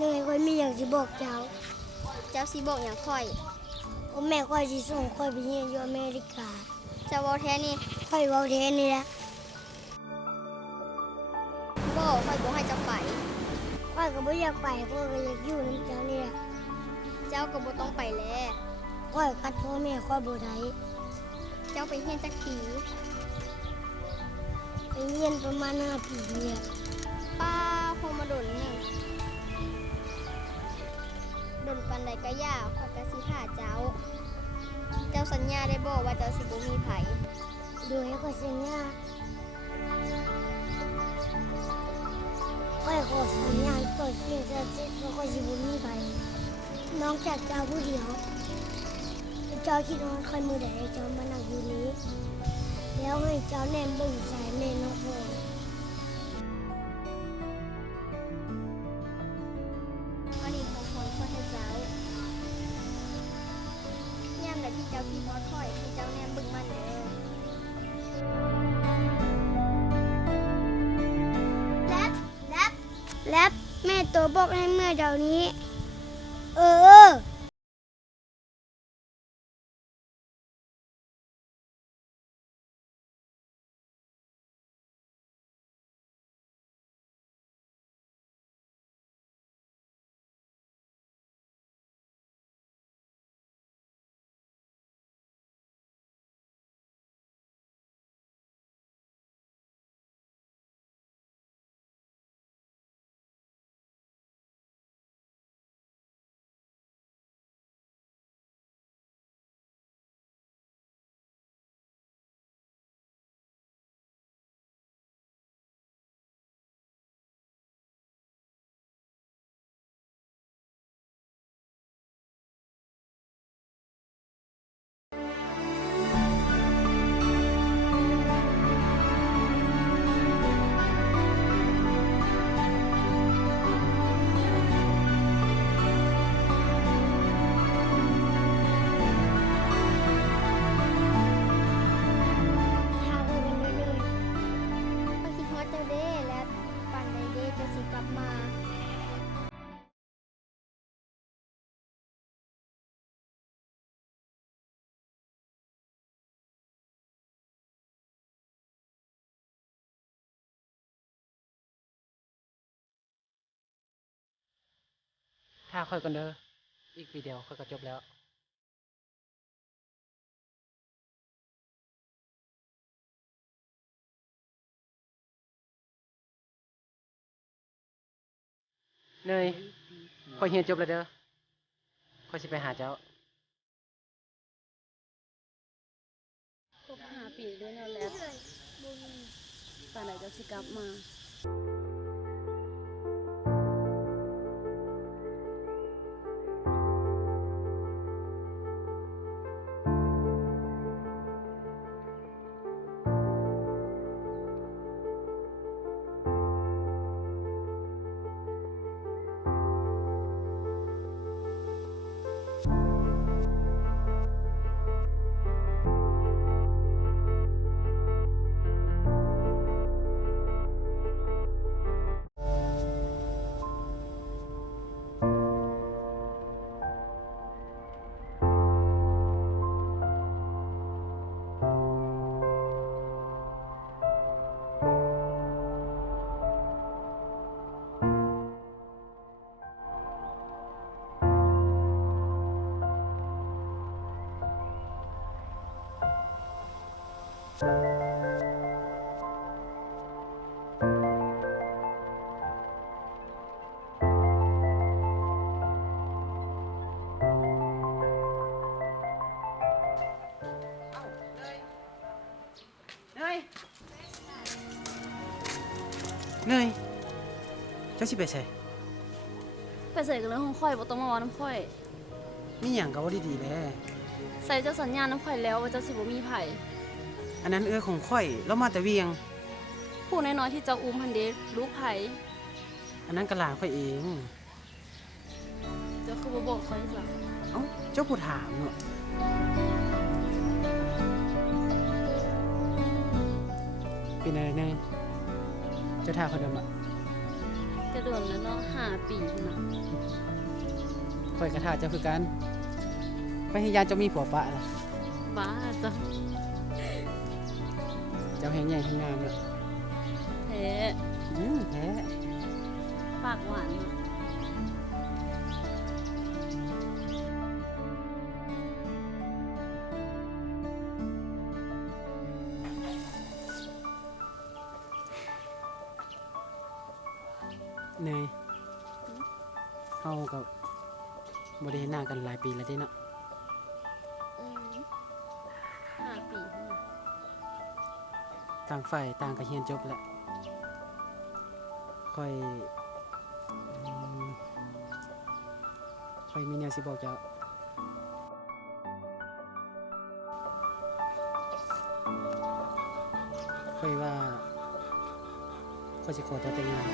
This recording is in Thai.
เนยค่อยมีอย่างสิบอกเจ้า เจ้าสิบอกหยังค่อย ว่าแม่ค่อยสิส่งค่อยไปเรียนอยู่อเมริกา เจ้าเว้าแท้นี่ ค่อยเว้าแท้นี่แหละ บ่ค่อยบ่ให้เจ้าไป ค่อยก็บ่อยากไปค่อยก็อยากอยู่นำเจ้านี่แหละ เจ้าก็บ่ต้องไปแล ค่อยคัดพ่อแม่ค่อยบ่ได้ เจ้าไปเรียนจักปี ไปเรียนประมาณ5 ปีเนี่ย ป้าคงมาดนหนึ่งดนปันใดก็ยากข้อยก็สิหาเจ้า เจ้าสัญญาได้บ่ว่าเจ้าสิบ่มีไผ โดยให้ค่อยสัญญาค่อยขอสัญญาต่อสิ่งศักดิ์สิทธิ์ว่าค่อยสิบ่มีไผนอกจากเจ้าผู้เดียวเจ้าคิดว่าค่อยมือใดเจ้ามานั่งอยู่นี้ แล้วให้เจ้าแนมเบิ่งสายแม่น้องพ่อ อันนี้ของคนค่อยให้เจ้ายามใดที่เจ้าคิดฮอดค่อยให้เจ้าแนมเบิ่งมันเด้อ แลบแม่ตัวบอกให้เมื่อเดี๋ยวนี้ เออ ถ้าคุยกันเรื่อย ข้อยคิดฮอดเจ้าเด้และปันใดเด้เจ้าสิกลับมา ถ้าค่อยกันเด้ออีกปีเดียวค่อยก็จบแล้วเนยค่อยเรียนจบแล้วเด้อค่อยสิไปหาเจ้า ครบ5 ปีด้วยแล้วแหละตอนไหนจะสิกลับมา เนยเจ้าสิไปใส่ ไปใส่กันเรื่องของข่อยบ่ต้องมาว่าน้ำข่อย มีหยังก็ว่าดีๆแหละ ใส่เจ้าสัญญาน้ำข่อยแล้วว่าเจ้าสิบ่มีไผ อันนั้นของค่อยเรามาแต่เวียง ผู้น้อยๆที่เจ้าอุ้มหันเด้ลูกไผ อันนั้นก็หลานค่อยเอง เจ้าคือบ่บอกข่อยจ้ะ เอ้าเจ้าผู้ถามเนาะเป็นอะไรเนยเจ้าท่าคนเดิมอะ กระโดดแล้วเนาะ5 ปีพุ่นน่ะ ข่อยกระทาเจ้าคือกันข่อยให้ยานเจ้ามีผัวปะล่ะ บ้าจ้ะ เจ้าแห่งใหญ่แห่งงามล่ะ แท้ แท้ ปากหวานเนาะ เนยเฮากับบ่ได้เห็นหน้ากันหลายปีแล้วเด้เนาะ อืม5 ปีพุ่นน่ะ ต่างฝ่ายต่างก็เรียนจบแล้วค่อยค่อยมีแนวสิบอกเจ้าค่อยว่าค่อยสิขอเจ้าแต่งงาน